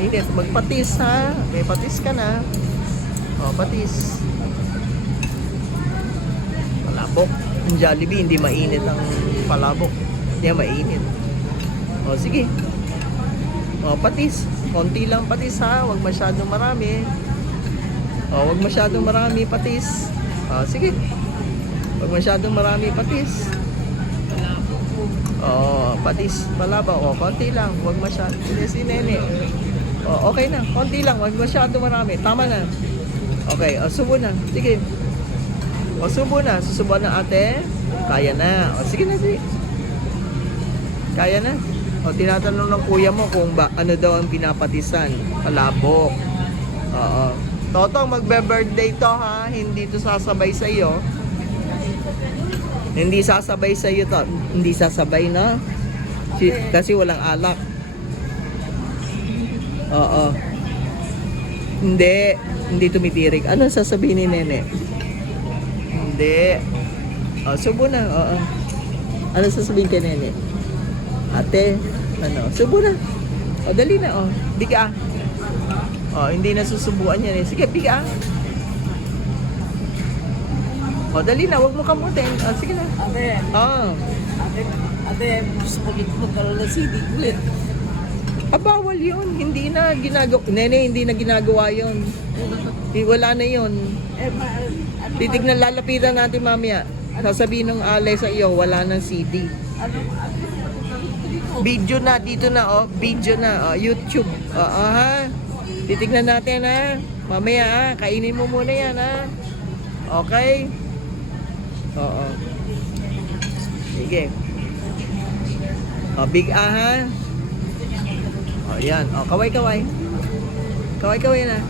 mainit. Magpatis ha. May patis ka na. O, patis. Palabok. Ang Jollibee, hindi mainit ang palabok. Hindi mainit. O, sige. O, patis. Konti lang patis ha. Huwag masyadong marami. O, huwag masyadong marami patis. O, sige. Huwag masyadong marami patis. O, patis. Palabok. O, konti lang. Huwag masyadong. Hindi si Nene. O, okay na. Konti lang. Huwag masyadong marami. Tama na. Okay. O, subo na. Sige. O, subo na. Susubuan na ate. Kaya na. O, sige na, sige. Kaya na. O, tinatanong ng kuya mo kung ano daw ang pinapatisan. Palabok. Oo. Totong, magbe-birthday to ha. Hindi to sasabay sa iyo. Hindi sasabay sa iyo to. Hindi sasabay na. Kasi walang alak. Oo. Hindi. Hindi tumitirik. Ano sasabihin ni Nene? Hindi. O, subo na. Oo. Ano sasabihin kay Nene? Ate, ano? Subo na. O, dali na. O, biga. O, hindi na susubuan yan eh. Sige, biga. O, dali na. Huwag mo kamutin. O, sige na. Ate, O. ate, gusto ko dito magkaroon ng CD ulit. Bawal yun. Hindi na ginagawa. Nene, hindi na ginagawa yun. Wala na yun. Titignan, lalapitan natin mamaya. Sasabihin ng alay sa iyo, wala ng CD. Video na, dito na, oh. Video na, oh. YouTube. Oo, ha. Titignan natin, ha. Mamaya, ha. Kainin mo muna yan, ha. Okay? Oo. Sige. O, big A, ha. O, yan. O, kaway-kaway. Kaway-kaway na.